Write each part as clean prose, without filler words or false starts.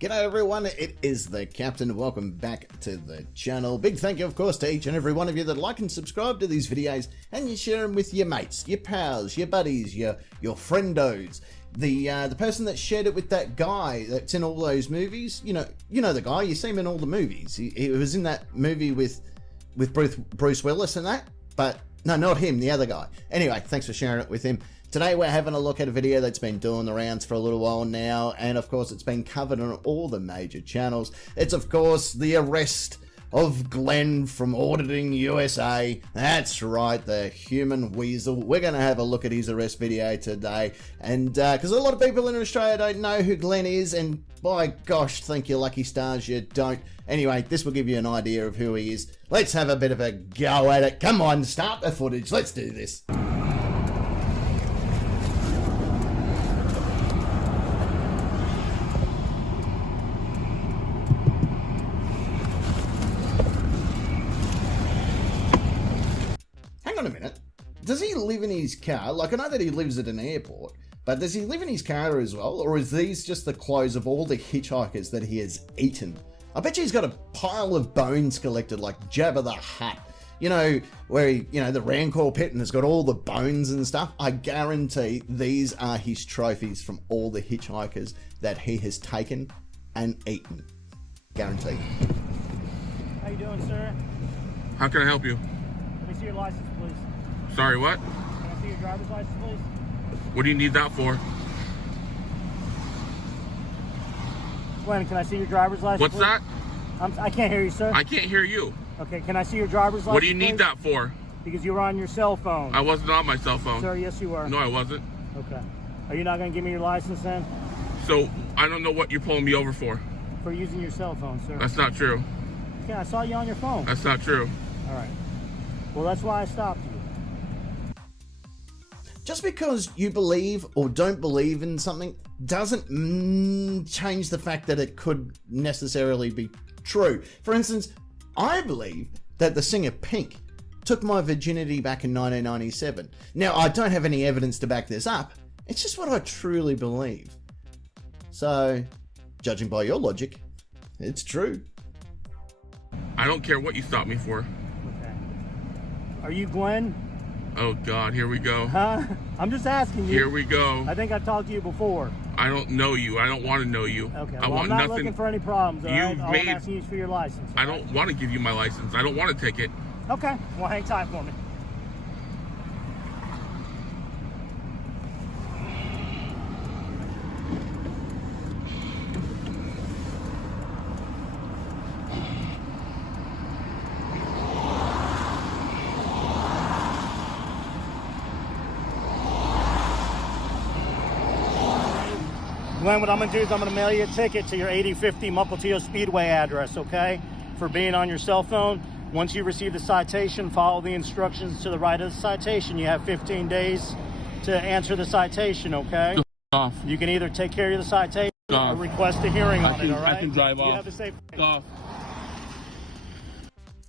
G'day everyone, it is the Captain. Welcome back to the channel. Big thank you of course to each and every one of you that like and subscribe to these videos and you share them with your mates, your pals, your buddies, your friendos. The person that shared it with that guy that's in all those movies, you know the guy, you see him in all the movies. He was in that movie with Bruce Willis and that, but no, not him, the other guy. Anyway, thanks for sharing it with him. Today we're having a look at a video that's been doing the rounds for a little while now, and of course it's been covered on all the major channels. It's of course the arrest of Glenn from Auditing USA. That's right, the human weasel. We're going to have a look at his arrest video today, and because a lot of people in Australia don't know who Glenn is, and by gosh, thank you lucky stars you don't. Anyway, this will give you an idea of who he is. Let's have a bit of a go at it. Come on, start the footage. Let's do this. A minute, does he live in his car? Like, I know that he lives at an airport, but does he live in his car as well, or is these just the clothes of all the hitchhikers that he has eaten? I bet you he's got a pile of bones collected like Jabba the Hutt, you know, where he, the Rancor pit and has got all the bones and stuff. I guarantee these are his trophies from all the hitchhikers that he has taken and eaten. Guaranteed. How you doing, sir? How can I help you? Let me see your license, please. Sorry, what? Can I see your driver's license, please? What do you need that for? Glenn, can I see your driver's license, What's please? that? I can't hear you, sir. I can't hear you. Okay, can I see your driver's license, What do you need please? that for? Because you were on your cell phone. I wasn't on my cell phone. Sir, yes, you were. No, I wasn't. Okay. Are you not going to give me your license, then? So, I don't know what you're pulling me over for. For using your cell phone, sir. That's not true. Okay, I saw you on your phone. That's not true. All right. Well, that's why I stopped you. Just because you believe or don't believe in something doesn't change the fact that it could necessarily be true. For instance, I believe that the singer Pink took my virginity back in 1997. Now, I don't have any evidence to back this up. It's just what I truly believe. So, judging by your logic, it's true. I don't care what you stopped me for. Okay. Are you Glenn? Oh, God, here we go. Huh? I'm just asking you. Here we go. I think I've talked to you before. I don't know you. I don't want to know you. Okay, I well, want I'm not nothing. looking for any problems, all right? You've All made- I'm asking you is for your license. I don't want to give you my license. I don't want to take it. Okay, well, hang tight for me. Glenn, what I'm going to do is I'm going to mail you a ticket to your 8050 Mukilteo Speedway address, okay? For being on your cell phone. Once you receive the citation, follow the instructions to the right of the citation. You have 15 days to answer the citation, okay? Off. You can either take care of the citation or request a hearing on it, all right? I can drive You off. have a safe Off.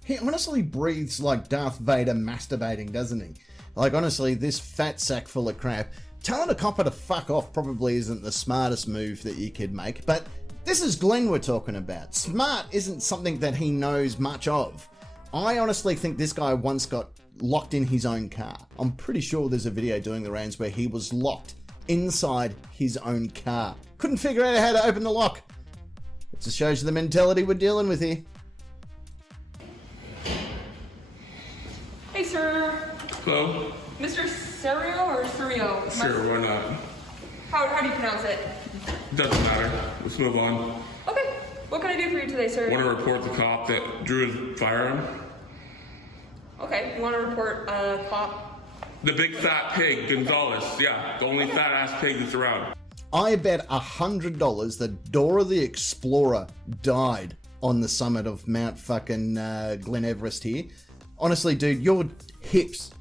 He honestly breathes like Darth Vader masturbating, doesn't he? Like, honestly, this fat sack full of crap. Telling a copper to fuck off probably isn't the smartest move that you could make, but this is Glenn we're talking about. Smart isn't something that he knows much of. I honestly think this guy once got locked in his own car. I'm pretty sure there's a video doing the rounds where he was locked inside his own car. Couldn't figure out how to open the lock. It just shows you the mentality we're dealing with here. Hey, sir. Hello? Mr. Cerio or Cerio? Sure, why not? How do you pronounce it? Doesn't matter. Let's move on. Okay. What can I do for you today, sir? Want to report the cop that drew his firearm? Okay. You want to report a cop? The big fat pig, Gonzalez. Yeah, the only fat ass pig that's around. I bet $100 that Dora the Explorer died on the summit of Mount fucking Glen Everest here. Honestly, dude, your hips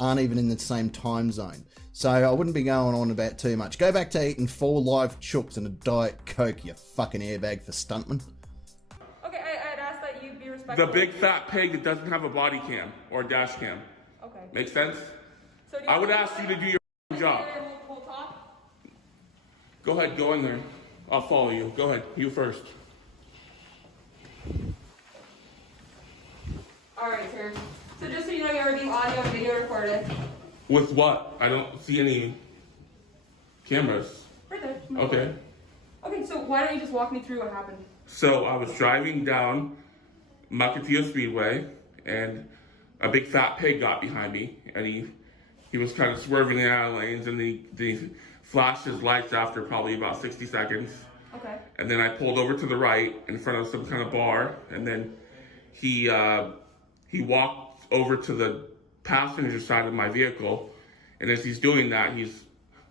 aren't even in the same time zone. So I wouldn't be going on about too much. Go back to eating 4 live chooks and a Diet Coke, you fucking airbag for stuntman. Okay, I'd ask that you be respectful. The big fat pig that doesn't have a body cam or a dash cam. Okay. Make sense? So do I would ask you to do your job. Whole talk? Go ahead, go in there. I'll follow you. Go ahead. You first. All right, sir. So just so you know, you're being audio and video recorded. With what? I don't see any cameras. Right there. Okay. Okay, so why don't you just walk me through what happened? So I was driving down Mukilteo Speedway, and a big fat pig got behind me, and he was kind of swerving out of lanes, and he flashed his lights after probably about 60 seconds. Okay. And then I pulled over to the right in front of some kind of bar, and then he walked over to the passenger side of my vehicle, and as he's doing that, he's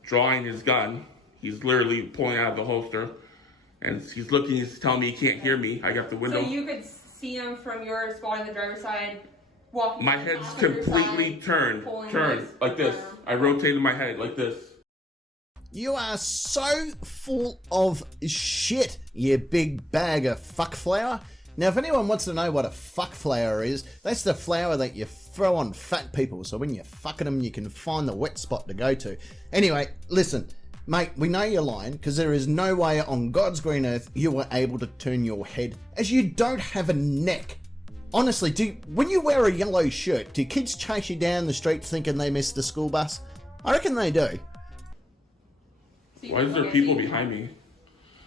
drawing his gun. He's literally pulling out of the holster, and he's looking, he's telling me he can't hear me. I got the window. So you could see him from your spot on the driver's side, walking. My head's completely turned like this. I rotated my head like this. You are so full of shit, you big bag of fuck flour. Now, if anyone wants to know what a fuck flour is, that's the flour that you throw on fat people, so when you're fucking them, you can find the wet spot to go to. Anyway, listen, mate, we know you're lying, because there is no way on God's green earth you were able to turn your head, as you don't have a neck. Honestly, when you wear a yellow shirt, do kids chase you down the street thinking they missed the school bus? I reckon they do. Why is there people behind me?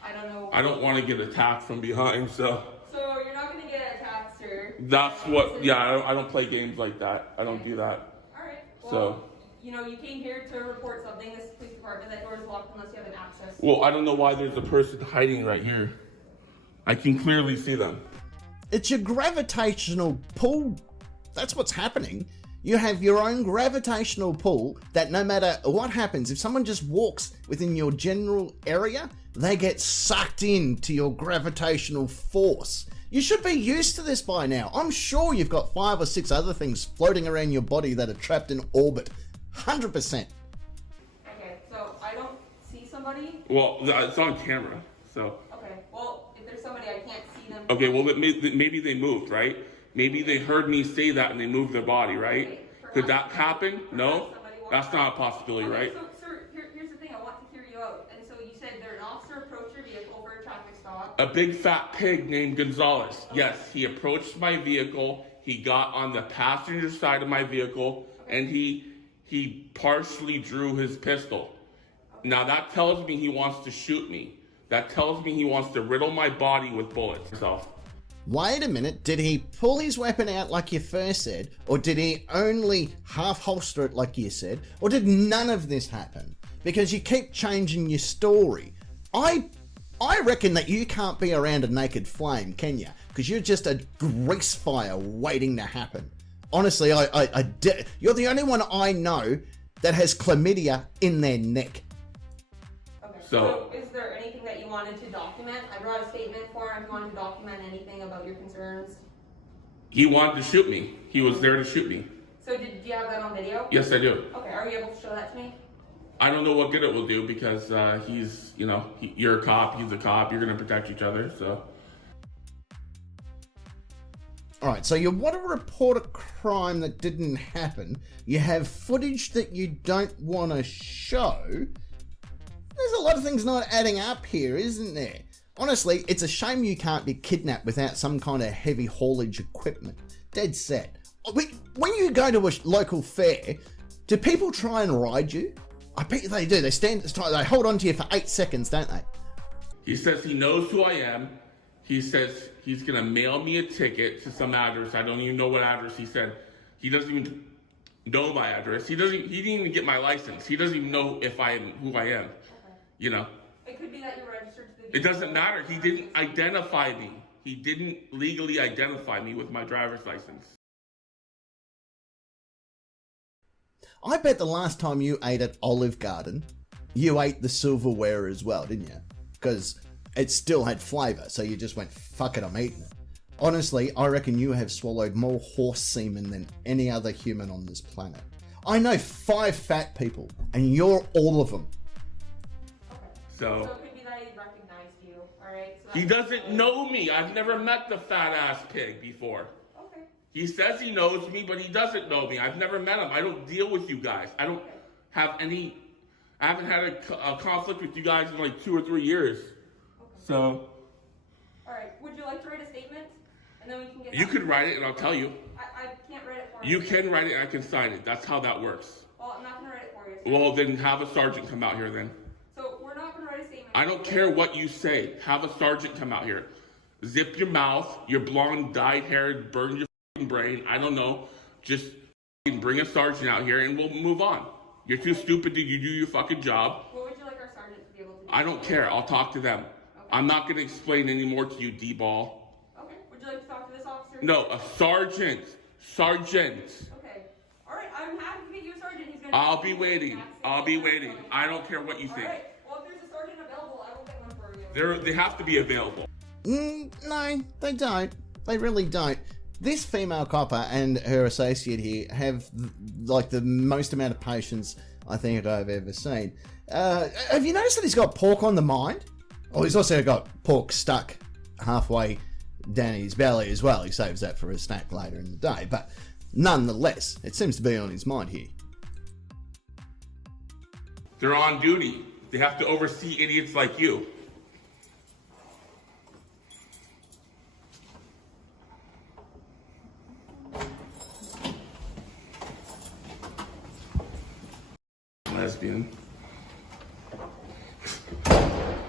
I don't know. I don't want to get attacked from behind, so. So you're not going to get attacked, sir. That's what, yeah, I don't play games like that. I don't do that. Alright. Well, So. you know, you came here to report something. This is the police department. That door is locked unless you have an access. Well, I don't know why there's a person hiding right here. I can clearly see them. It's your gravitational pull. That's what's happening. You have your own gravitational pull that no matter what happens, if someone just walks within your general area, they get sucked into your gravitational force. You should be used to this by now. I'm sure you've got 5 or 6 other things floating around your body that are trapped in orbit. 100%. Okay, so I don't see somebody. Well, it's on camera, so. Okay, well, if there's somebody, I can't see them. Okay, well, maybe they moved, right? Maybe they heard me say that and they moved their body, right? Could that happen? No? That's not a possibility, right? So, sir, here's the thing. I want to hear you out. And so you said there an officer approached your vehicle for a traffic stop. A big fat pig named Gonzalez. Yes, he approached my vehicle. He got on the passenger side of my vehicle, and he partially drew his pistol. Now that tells me he wants to shoot me. That tells me he wants to riddle my body with bullets. So. Wait a minute, did he pull his weapon out like you first said, or did he only half holster it like you said, or did none of this happen? Because you keep changing your story. I reckon that you can't be around a naked flame, can you? Because you're just a grease fire waiting to happen. Honestly, you're the only one I know that has chlamydia in their neck. Okay, so is there anything that you wanted to document? I brought a statement for him if you wanted to document anything about your concerns. He wanted to shoot me. He was there to shoot me. So do you have that on video? Yes, I do. Okay, are you able to show that to me? I don't know what good it will do because he's, you're a cop, he's a cop, you're going to protect each other, so. Alright, so you want to report a crime that didn't happen, you have footage that you don't want to show. There's a lot of things not adding up here, isn't there? Honestly, it's a shame you can't be kidnapped without some kind of heavy haulage equipment. Dead set. When you go to a local fair, do people try and ride you? I bet they do. They hold on to you for 8 seconds, don't they? He says he knows who I am. He says he's going to mail me a ticket to some address. I don't even know what address he said. He doesn't even know my address. He didn't even get my license. He doesn't even know if I am who I am. Okay. It could be that you're registered to the It doesn't matter. He didn't identify me. He didn't legally identify me with my driver's license. I bet the last time you ate at Olive Garden, you ate the silverware as well, didn't you? Because it still had flavour, so you just went, fuck it, I'm eating it. Honestly, I reckon you have swallowed more horse semen than any other human on this planet. I know 5 fat people, and you're all of them. Okay. So it could be that he recognized you, alright? So he doesn't know me. I've never met the fat ass pig before. Okay. He says he knows me, but he doesn't know me. I've never met him. I don't deal with you guys. I haven't had a conflict with you guys in like 2 or 3 years. So. Alright, would you like to write a statement? And then we can get... You could write it and I'll tell you. I can't write it for you. You can write it and I can sign it. That's how that works. Well, I'm not going to write it for you. So. Well, then have a sergeant come out here then. So we're not going to write a statement. I don't care what you say. Have a sergeant come out here. Zip your mouth, your blonde, dyed-haired, burn your f***ing brain. I don't know. Just bring a sergeant out here and we'll move on. You're too stupid to do your fucking job. What would you like our sergeant to be able to do? I don't care. I'll talk to them. Okay. I'm not going to explain any more to you, D-ball. Okay. Would you like to talk to this officer? No, a sergeant. Sergeant. Okay. All right. I'm happy to get you a sergeant. He's gonna... I'll be waiting. I'll be waiting. I don't care what you think. All right. Well, if there's a sergeant available, I will get one for you. They have to be available. No, they don't. They really don't. This female copper and her associate here have like the most amount of patience I think I've ever seen. Have you noticed that he's got pork on the mind? Oh, he's also got pork stuck halfway down his belly as well. He saves that for a snack later in the day, but nonetheless, it seems to be on his mind here. They're on duty. They have to oversee idiots like you. Lesbian.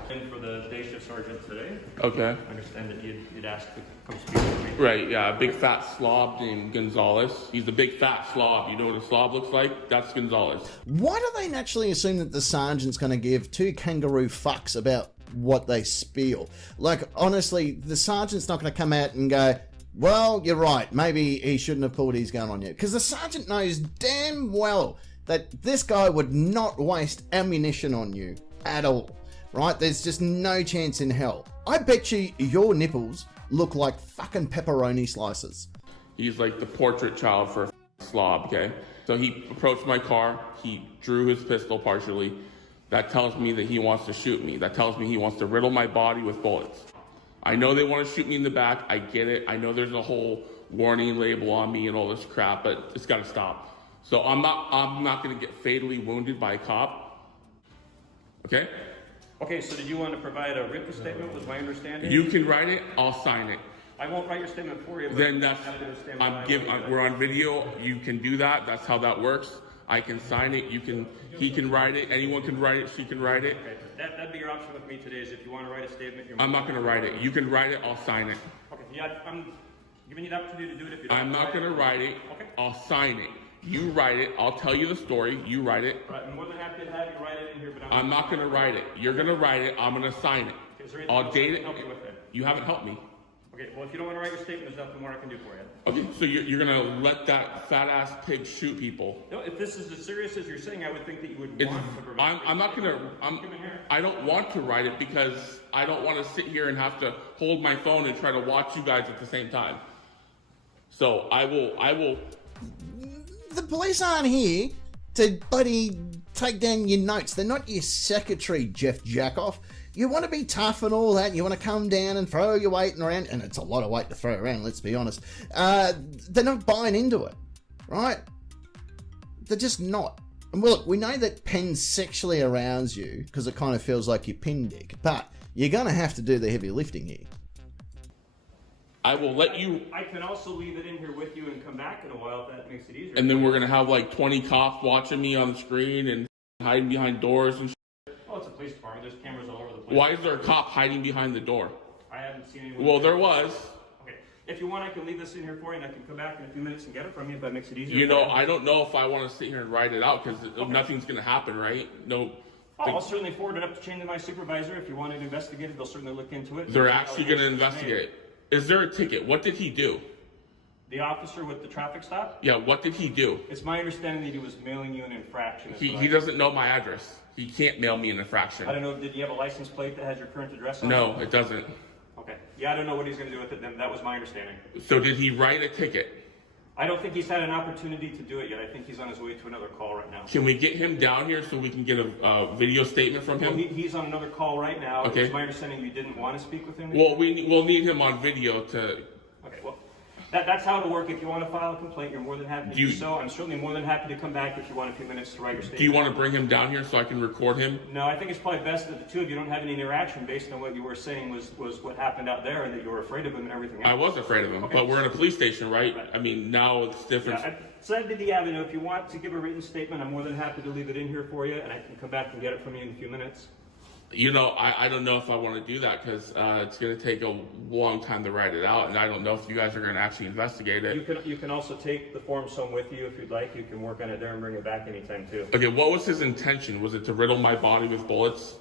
And for the day shift sergeant today, Okay. I understand that you'd asked to come speak with me. Right, yeah, a big fat slob named Gonzalez. He's a big fat slob. You know what a slob looks like? That's Gonzalez. Why do they naturally assume that the sergeant's going to give two kangaroo fucks about what they spiel? Like, honestly, the sergeant's not going to come out and go, well, you're right, maybe he shouldn't have pulled his gun on you. Because the sergeant knows damn well that this guy would not waste ammunition on you at all, right? There's just no chance in hell. I bet you your nipples look like fucking pepperoni slices. He's like the portrait child for a slob, okay? So he approached my car, he drew his pistol partially. That tells me that he wants to shoot me. That tells me he wants to riddle my body with bullets. I know they want to shoot me in the back, I get it. I know there's a whole warning label on me and all this crap, but it's gotta stop. So I'm not gonna get fatally wounded by a cop, okay? Okay, so did you want to provide a written statement, was my understanding? You can write it, I'll sign it. I won't write your statement for you. But Then that's, we're on video, you can do that, that's how that works. I can sign it, he can write it, anyone can write it, she can write it. Okay, that'd be your option with me today, is if you want to write a statement. I'm not gonna write it, you can write it, I'll sign it. Okay, yeah, I'm giving you the opportunity to do it if you don't. I'm not gonna write it, Okay. I'll sign it. You write it, I'll tell you the story, you write it. Right, I'm more than happy to have you write it in here, but I'm not gonna write it, you're gonna write it, I'm gonna sign it. Is there anything I'll else date I it, can help you with then? you haven't helped me. Okay, well, if you don't want to write your statement, there's nothing more I can do for you. Okay, so you're gonna let that fat ass pig shoot people. No, if this is as serious as you're saying, I would think that you would It's, want to provide. I'm not gonna, I don't want to write it because I don't want to sit here and have to hold my phone and try to watch you guys at the same time. So I will. The police aren't here to bloody take down your notes. They're not your secretary, Jeff Jackoff. You want to be tough and all that. You want to come down and throw your weight around. And it's a lot of weight to throw around, let's be honest. They're not buying into it, right? They're just not. And look, we know that pen sexually arouse you because it kind of feels like your pin dick. But you're going to have to do the heavy lifting here. I will let you. I can also leave it in here with you and come back in a while if that makes it easier. And then we're gonna have like 20 cops watching me on the screen and hiding behind doors and shit. Oh, it's a police department. There's cameras all over the place. Why is there a cop hiding behind the door? I haven't seen anyone. Well, there was. Okay. If you want, I can leave this in here for you and I can come back in a few minutes and get it from you if that makes it easier. You know, I don't know if I want to sit here and write it out because nothing's gonna happen, right? No. Oh, I'll certainly forward it up the chain to my supervisor. If you want to investigate it, they'll certainly look into it. They're actually gonna investigate. Is there a ticket? What did he do? The officer with the traffic stop? Yeah, what did he do? It's my understanding that he was mailing you an infraction. He doesn't know my address. He can't mail me an infraction. I don't know, did you have a license plate that has your current address on it? No, it doesn't. Okay. Yeah, I don't know what he's going to do with it then. That was my understanding. So did he write a ticket? I don't think he's had an opportunity to do it yet. I think he's on his way to another call right now. Can we get him down here so we can get a video statement from him? Well, he's on another call right now. Okay. It's my understanding you didn't want to speak with him? Well, we'll need him on video to... Okay, well, That's how it'll work. If you want to file a complaint, you're more than happy to do so. I'm certainly more than happy to come back if you want a few minutes to write your statement. Do you want to bring him down here so I can record him? No, I think it's probably best that the two of you don't have any interaction based on what you were saying was what happened out there and that you were afraid of him and everything else. I was afraid of him, but we're in a police station, right? I mean, now it's different. Yeah, so that'd be the avenue. If you want to give a written statement, I'm more than happy to leave it in here for you, and I can come back and get it from you in a few minutes. You know, I don't know if I want to do that because it's going to take a long time to write it out, and I don't know if you guys are going to actually investigate it. You can also take the forms home with you if you'd like. You can work on it there and bring it back anytime too. Okay, what was his intention? Was it to riddle my body with bullets?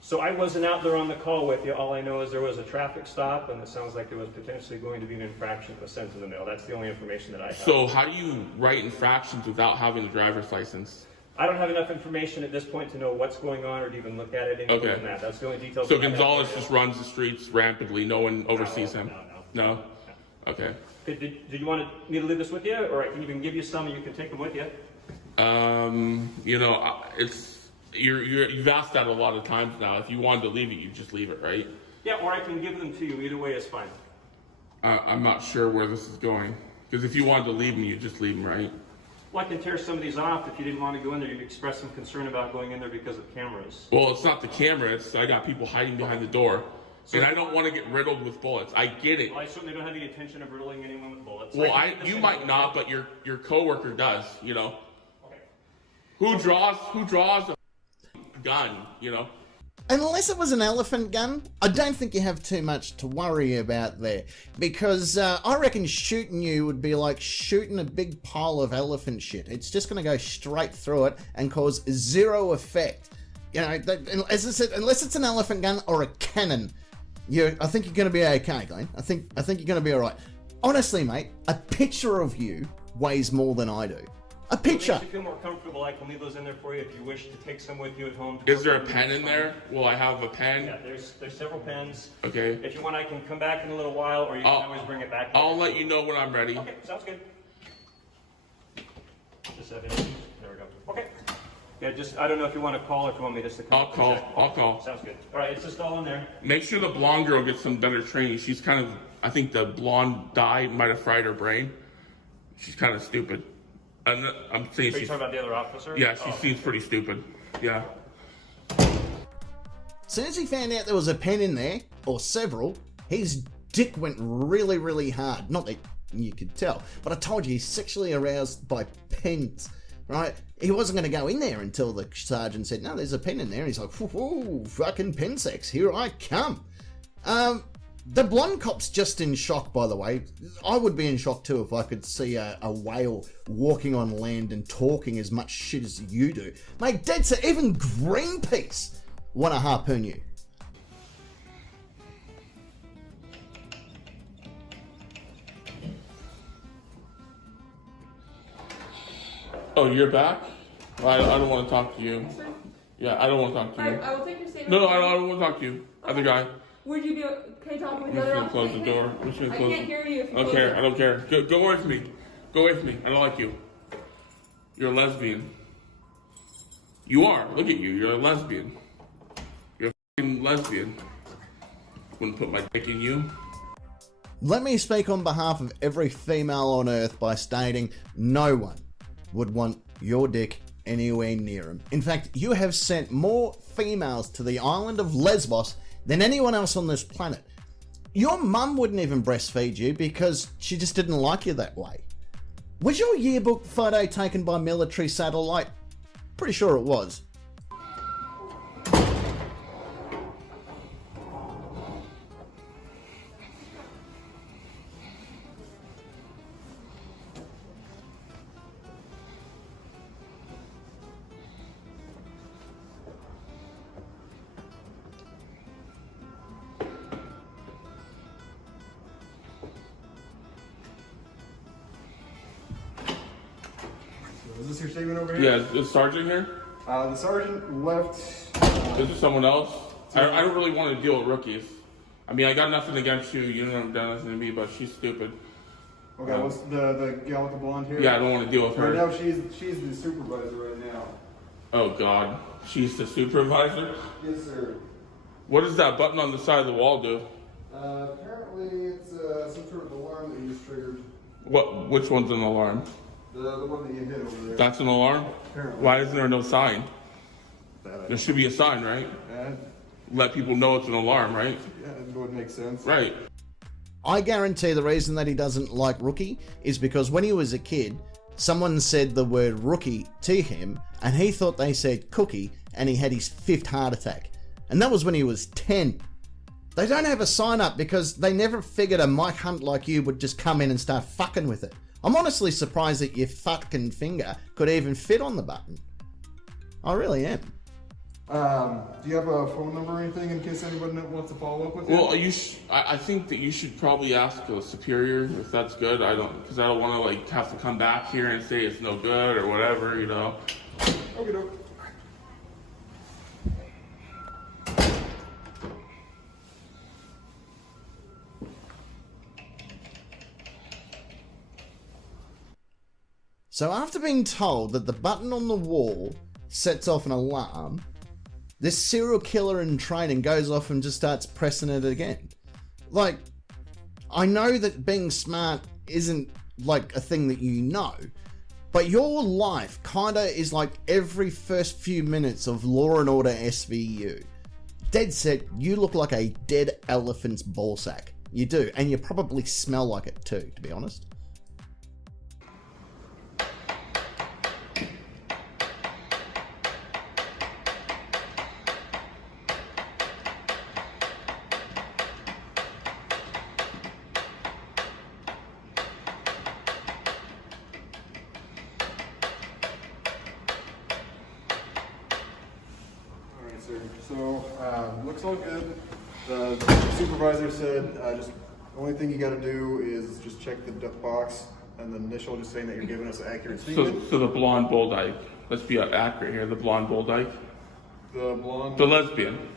So I wasn't out there on the call with you. All I know is there was a traffic stop, and it sounds like there was potentially going to be an infraction that was sent in the mail. That's the only information that I have. So how do you write infractions without having a driver's license? I don't have enough information at this point to know what's going on or to even look at it any more than that. That's the only details. So Gonzalez just runs the streets rampantly. No one oversees him. No. Okay. Did you want me to leave this with you, or I can even give you some and you can take them with you? You know, you've asked that a lot of times now. If you wanted to leave it, you just leave it, right? Yeah, or I can give them to you. Either way is fine. I'm not sure where this is going. Because if you wanted to leave them, you just leave them, right? Well, I can tear some of these off if you didn't want to go in there. You'd express some concern about going in there because of cameras. Well, it's not the camera. I got people hiding behind the door. And I don't want to get riddled with bullets. I get it. Well, I certainly don't have any intention of riddling anyone with bullets. Well, you might not, but your coworker does, you know. Okay. Who draws a gun, you know? Unless it was an elephant gun, I don't think you have too much to worry about there. Because I reckon shooting you would be like shooting a big pile of elephant shit. It's just going to go straight through it and cause zero effect. You know, as I said, unless it's an elephant gun or a cannon, I think you're going to be okay, Glenn. I think you're going to be alright. Honestly, mate, a picture of you weighs more than I do. A picture. If you feel more comfortable, I can leave those in there for you if you wish to take some with you at home. Is there a pen in there? Will I have a pen? Yeah, there's several pens. Okay. If you want, I can come back in a little while, or you can always bring it back. I'll let you know when I'm ready. Okay, sounds good. Just have it. There we go. Okay. Yeah, I don't know if you want to call or if you want me just to come. I'll call. Sounds good. All right, it's just all in there. Make sure the blonde girl gets some better training. She's kind of, I think the blonde dye might have fried her brain. She's kind of stupid. I'm saying Are you talking about the other officer? Yeah, she seems pretty stupid. Yeah. As soon as he found out there was a pen in there, or several, his dick went really, really hard. Not that you could tell, but I told you he's sexually aroused by pens, right? He wasn't going to go in there until the sergeant said, no, there's a pen in there. And he's like, whoo, fucking pen sex, here I come. The blonde cop's just in shock, by the way. I would be in shock too if I could see a whale walking on land and talking as much shit as you do. Mate, dead set, even Greenpeace want to harpoon you. Oh, you're back? Well, I don't want to talk to you. Yeah, I don't want to talk to you. I will take your statement. No, I don't want to talk to you. Other guy. Would you be okay talking with I'm the other just gonna close the door. I can't hear you if you I don't close care. it. I don't care. Go away from me. Go away from me. I don't like you. You're a lesbian. You are. Look at you. You're a lesbian. You're a fucking lesbian. Wouldn't put my dick in you. Let me speak on behalf of every female on earth by stating no one would want your dick anywhere near him. In fact, you have sent more females to the island of Lesbos than anyone else on this planet. Your mum wouldn't even breastfeed you because she just didn't like you that way. Was your yearbook photo taken by military satellite? Pretty sure it was. Is this your statement over here? Yeah, is Sergeant here? The sergeant left. Is there someone else? I don't really want to deal with rookies. I mean, I got nothing against you. You don't have nothing to me, but she's stupid. Okay, what's the gal with the blonde hair? Yeah, I don't want to deal with her. Right now, she's the supervisor right now. Oh, God. She's the supervisor? Yes, sir. What does that button on the side of the wall do? Apparently it's some sort of alarm that you just triggered. Which one's an alarm? The one that you hit over there. That's an alarm? Apparently. Why isn't there no sign? There should be a sign, right? Let people know it's an alarm, right? Yeah, it would make sense. Right. I guarantee the reason that he doesn't like rookie is because when he was a kid, someone said the word rookie to him and he thought they said cookie and he had his 5th heart attack. And that was when he was 10. They don't have a sign up because they never figured a Mike Hunt like you would just come in and start fucking with it. I'm honestly surprised that your fucking finger could even fit on the button. I really am. Do you have a phone number or anything in case anyone wants to follow up with you? Well, I think that you should probably ask a superior if that's good. Because I don't want to like have to come back here and say it's no good or whatever, you know. Okay, doke. So after being told that the button on the wall sets off an alarm, this serial killer in training goes off and just starts pressing it again. Like, I know that being smart isn't like a thing that you know, but your life kinda is like every first few minutes of Law and Order SVU. Dead set, you look like a dead elephant's ballsack. You do, and you probably smell like it too, to be honest. So, looks all good. The supervisor said just the only thing you got to do is just check the box and the initial just saying that you're giving us an accurate statement. So the blonde bull dyke. Let's be accurate here. The blonde bull dyke. The blonde. The lesbian.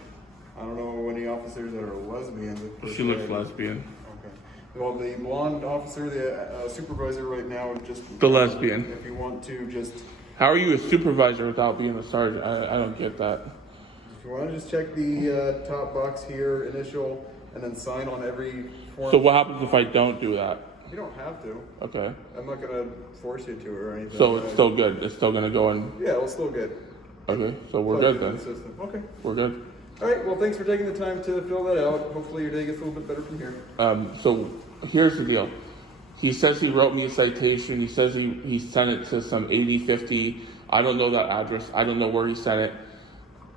I don't know any officers that are lesbians. She looks lesbian. Okay. Well, the blonde officer, the supervisor right now, just the lesbian. If you want to just. How are you a supervisor without being a sergeant? I don't get that. If you want to just check the top box here, initial, and then sign on every form. So what happens if I don't do that? You don't have to. Okay. I'm not gonna force you to or anything. So it's still good. It's still gonna go in. Yeah, it's still good. Okay, so we're good then. Okay. We're good. All right. Well, thanks for taking the time to fill that out. Hopefully your day gets a little bit better from here. So here's the deal. He says he wrote me a citation. He says he sent it to some 8050. I don't know that address. I don't know where he sent it.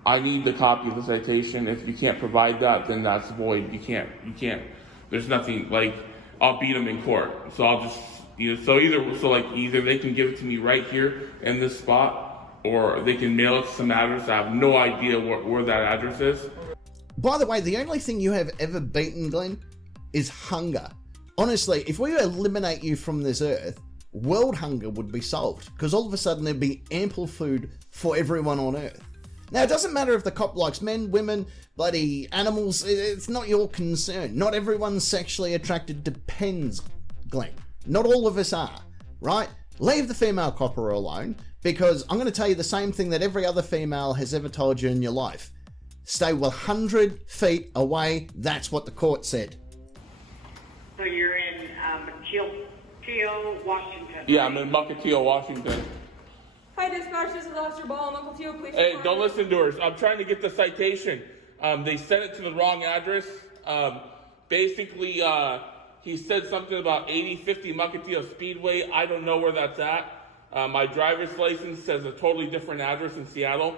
I need the copy of the citation. If you can't provide that, then that's void. You can't. There's nothing, like, I'll beat him in court. So I'll just, either they can give it to me right here in this spot, or they can mail it to some address. I have no idea where that address is. By the way, the only thing you have ever beaten, Glenn, is hunger. Honestly, if we eliminate you from this earth, world hunger would be solved, because all of a sudden there'd be ample food for everyone on earth. Now, it doesn't matter if the cop likes men, women, bloody animals. It's not your concern. Not everyone's sexually attracted to pens, Glenn. Not all of us are, right? Leave the female copper alone, because I'm going to tell you the same thing that every other female has ever told you in your life. Stay 100 feet away. That's what the court said. So you're in Mukilteo, Washington. Yeah, I'm in Mukilteo, Washington. Hi, dispatch. This is Officer Ball. Uncle Teo, please. Hey, don't listen to her. I'm trying to get the citation. They sent it to the wrong address. Basically, he said something about 8050 Mukilteo Speedway. I don't know where that's at. My driver's license says a totally different address in Seattle.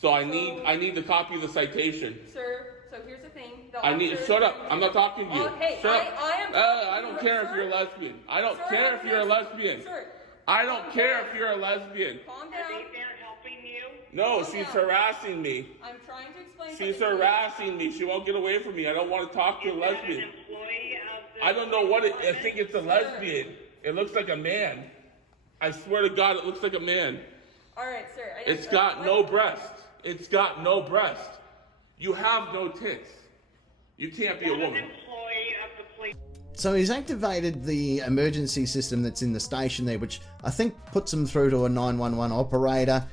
So I need the copy of the citation. Sir, so here's the thing. Shut up. I'm not talking to you. Hey, Shut up. I am I don't care if you're a lesbian. I don't care if you're a lesbian. Sir. I don't care if you're a lesbian. Calm Are down. they there helping you? No, she's harassing me. I'm trying to explain. She's something. harassing me. She won't get away from me. I don't want to talk to a Is that lesbian. an employee of the I don't know what it. I department? think it's a lesbian. It looks like a man. I swear to God, it looks like a man. All right, sir. It's got no breast. It's got no breast. You have no tits. You can't be a Is that woman. an employee of the police? So he's activated the emergency system that's in the station there, which I think puts him through to a 911 operator.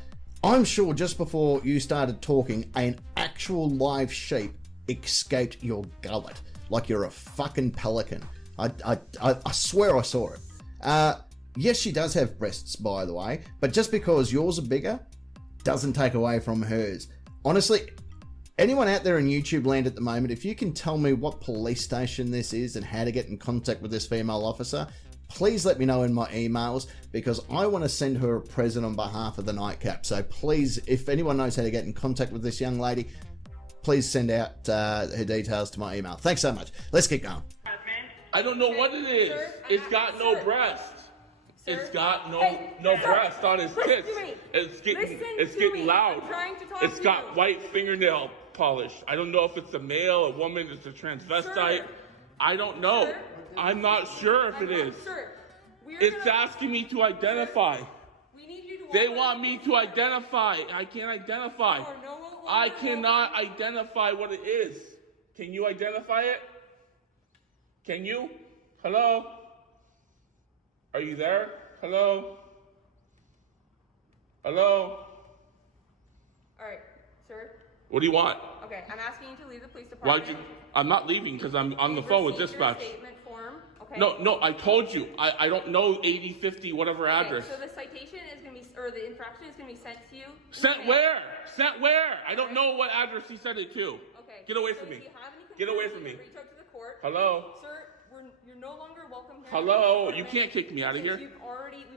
I'm sure just before you started talking, an actual live sheep escaped your gullet. like you're a fucking pelican. I swear I saw it. Yes, she does have breasts, by the way, but just because yours are bigger doesn't take away from hers. Honestly, anyone out there in YouTube land at the moment, if you can tell me what police station this is and how to get in contact with this female officer, please let me know in my emails, because I want to send her a present on behalf of the Nightcap. So please, if anyone knows how to get in contact with this young lady, please send out her details to my email. Thanks so much. Let's get going. I don't know what it is. Sir, It's got no sir. breast. Sir? It's got no Hey, breast on his listen tits. to me. It's Listen to getting me. loud. I'm trying to talk It's to got you. white fingernail polish. I don't know if it's a male, a woman, it's a transvestite. Sir. I don't know. Sir? I'm not sure if it is. Sir, we're It's gonna- asking me to identify. We need you to They walk want out. me to identify. I can't identify. Oh, no one will I walk out. cannot identify what it is. Can you identify it? Can you? Hello? Are you there? Hello? Hello? All right, sir. What do you want? Okay, I'm asking you to leave the police department. Why'd you? I'm not leaving because I'm on the phone with Receive your dispatch. statement form, okay? No, I told you. I don't know 80, 50, whatever address. Okay, so the citation is going to be, or the infraction is going to be sent to you. Sent Okay. where? Sent where? I don't know what address he sent it to. Okay. Get away so from me. if you have any Get away concerns, from you me. can Reach out to the court. Hello? Sir, you're no longer welcome here. Hello? You can't kick me out of here. We've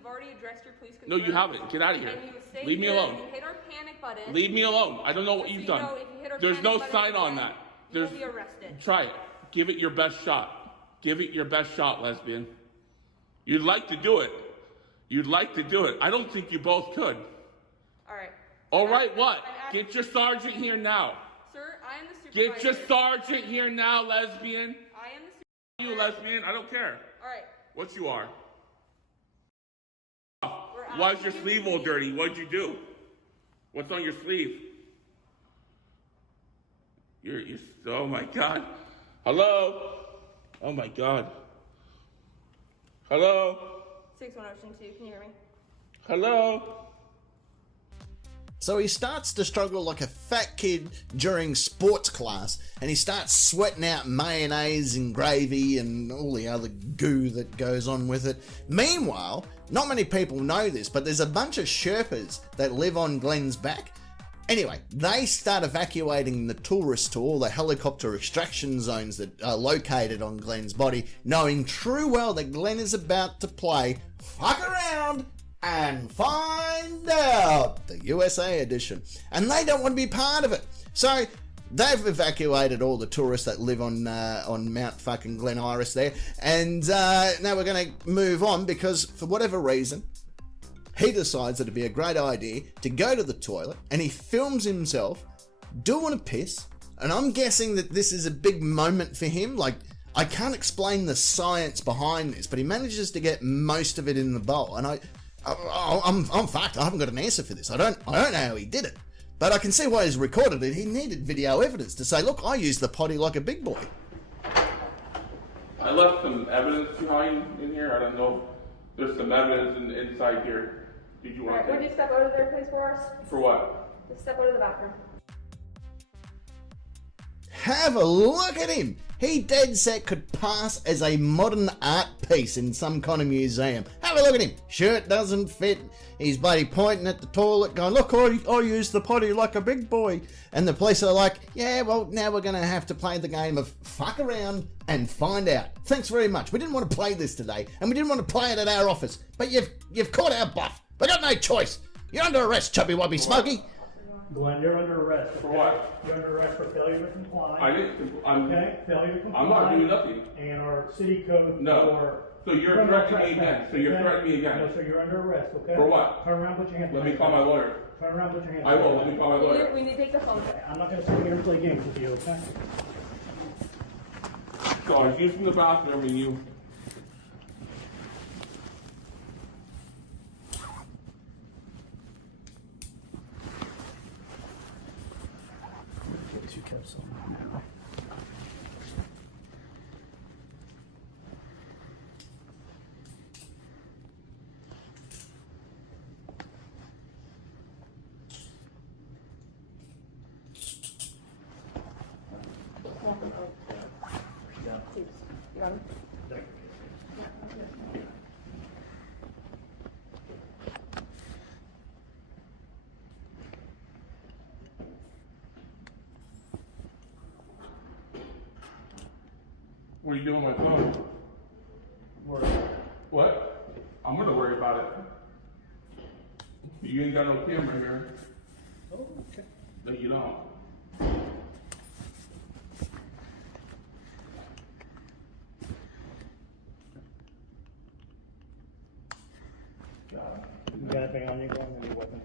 already addressed your police No, concerns. you haven't. Get out of here. And you stay Leave me here, alone. You hit our panic button. Leave me alone. I don't know what Just so you've you done. know, if you hit our There's panic no button sign on again, that. You'll There's. be arrested. Try it. Give it your best shot. Give it your best shot, lesbian. You'd like to do it. You'd like to do it. I don't think you both could. All right. All right, what? I'm asking- Get your sergeant here now. Sir, I am the supervisor. Get your sergeant here now, lesbian. I am the supervisor. You lesbian, I don't care All right. what you are. We're Why's asking your you sleeve to all leave. dirty? What'd you do? What's on your sleeve? You're, oh my God. Hello? Oh my God. Hello? 61 Ocean 2, can you hear me? Hello? So he starts to struggle like a fat kid during sports class, and he starts sweating out mayonnaise and gravy and all the other goo that goes on with it. Meanwhile, not many people know this, but there's a bunch of Sherpas that live on Glenn's back. Anyway, they start evacuating the tourists to all the helicopter extraction zones that are located on Glenn's body, knowing true well that Glenn is about to play Fuck Around and Find Out, the USA edition. And they don't want to be part of it. So they've evacuated all the tourists that live on Mount fucking Glen Iris there. And now we're going to move on because for whatever reason, he decides that it'd be a great idea to go to the toilet, and he films himself doing a piss. And I'm guessing that this is a big moment for him. Like, I can't explain the science behind this, but he manages to get most of it in the bowl. And I'm fucked. I haven't got an answer for this. I don't know how he did it, but I can see why he's recorded it. He needed video evidence to say, look, I used the potty like a big boy. I left some evidence behind in here. I don't know. There's some evidence inside here. Did you want Alright, would to? you step out of there, please, for us? For what? Just step out of the bathroom. Have a look at him. He dead set could pass as a modern art piece in some kind of museum. Have a look at him. Shirt doesn't fit. He's bloody pointing at the toilet going, look, I use the potty like a big boy. And the police are like, yeah, well, now we're going to have to play the game of fuck around and find out. Thanks very much. We didn't want to play this today, and we didn't want to play it at our office. But you've caught our bluff. We got no choice. You're under arrest, chubby wubby Smokey. Glenn, you're under arrest. For what? You're under arrest for failure to comply. I didn't. Okay, failure to comply. I'm not doing nothing. And our city code No. for... So you're criminal threatening me trespass, again. So you're okay? threatening me again. No, so you're under arrest, okay? For what? Turn around, put your hands Let me behind call my your back. lawyer. Turn around, put your hands I will. behind Let me your call my lawyer. We need to take the phone. back. I'm not going to sit here and play games with you, okay? So I was using the bathroom and you. What are you doing with my phone? What? I'm gonna worry about it. You ain't got no camera here. Oh, okay. No, you don't. You got anything on you, Glenn? Any weapons?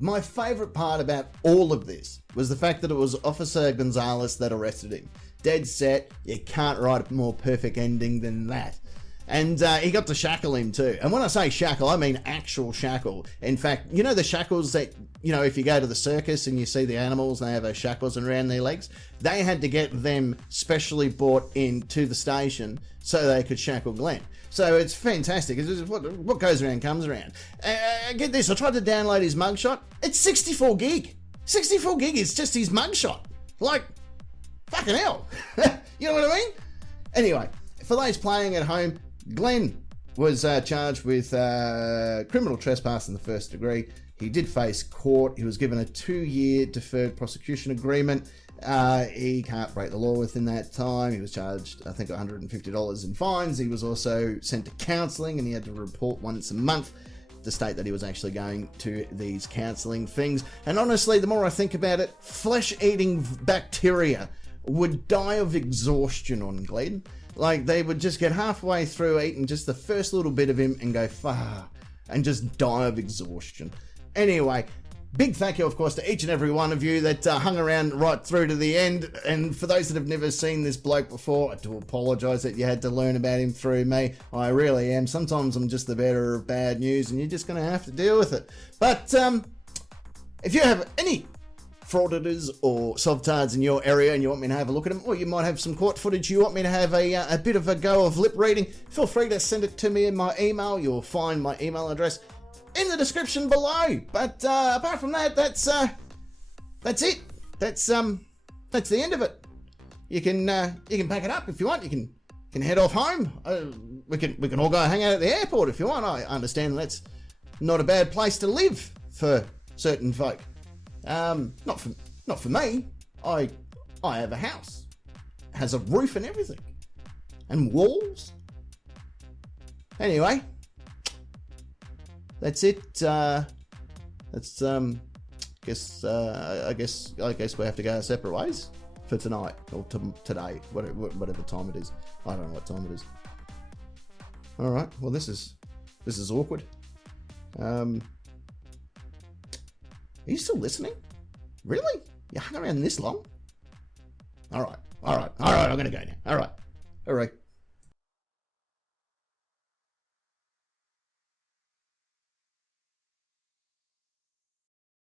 My favourite part about all of this was the fact that it was Officer Gonzalez that arrested him. Dead set, you can't write a more perfect ending than that. And he got to shackle him too. And when I say shackle, I mean actual shackle. In fact, you know the shackles that, you know, if you go to the circus and you see the animals and they have those shackles around their legs, they had to get them specially brought into the station so they could shackle Glenn. So it's fantastic. It's what goes around comes around. Get this, I tried to download his mugshot. It's 64 gig. 64 gig is just his mugshot. Like, fucking hell. You know what I mean? Anyway, for those playing at home, Glenn was charged with criminal trespass in the first degree. He did face court. He was given a 2-year deferred prosecution agreement. He can't break the law within that time. He was charged, I think, $150 in fines. He was also sent to counselling, and he had to report once a month to state that he was actually going to these counselling things. And honestly, the more I think about it, flesh-eating bacteria would die of exhaustion on Glenn. Like, they would just get halfway through eating just the first little bit of him and go, far, and just die of exhaustion. Anyway, big thank you, of course, to each and every one of you that hung around right through to the end. And for those that have never seen this bloke before, I do apologise that you had to learn about him through me. I really am. Sometimes I'm just the bearer of bad news, and you're just going to have to deal with it. But if you have any frauditors or sovtards in your area and you want me to have a look at them, or you might have some court footage you want me to have a bit of a go of lip reading, feel free to send it to me in my email. You'll find my email address in the description below. But apart from that, that's it. That's the end of it. You can pack it up if you want. You can head off home. We can all go hang out at the airport if you want. I understand that's not a bad place to live for certain folk. Not for me. I have a house, it has a roof and everything, and walls. Anyway, that's it. I guess we have to go our separate ways for tonight or today, whatever time it is. I don't know what time it is. All right. Well, this is awkward. Are you still listening? Really? You hung around this long? All right. I'm gonna go now. All right.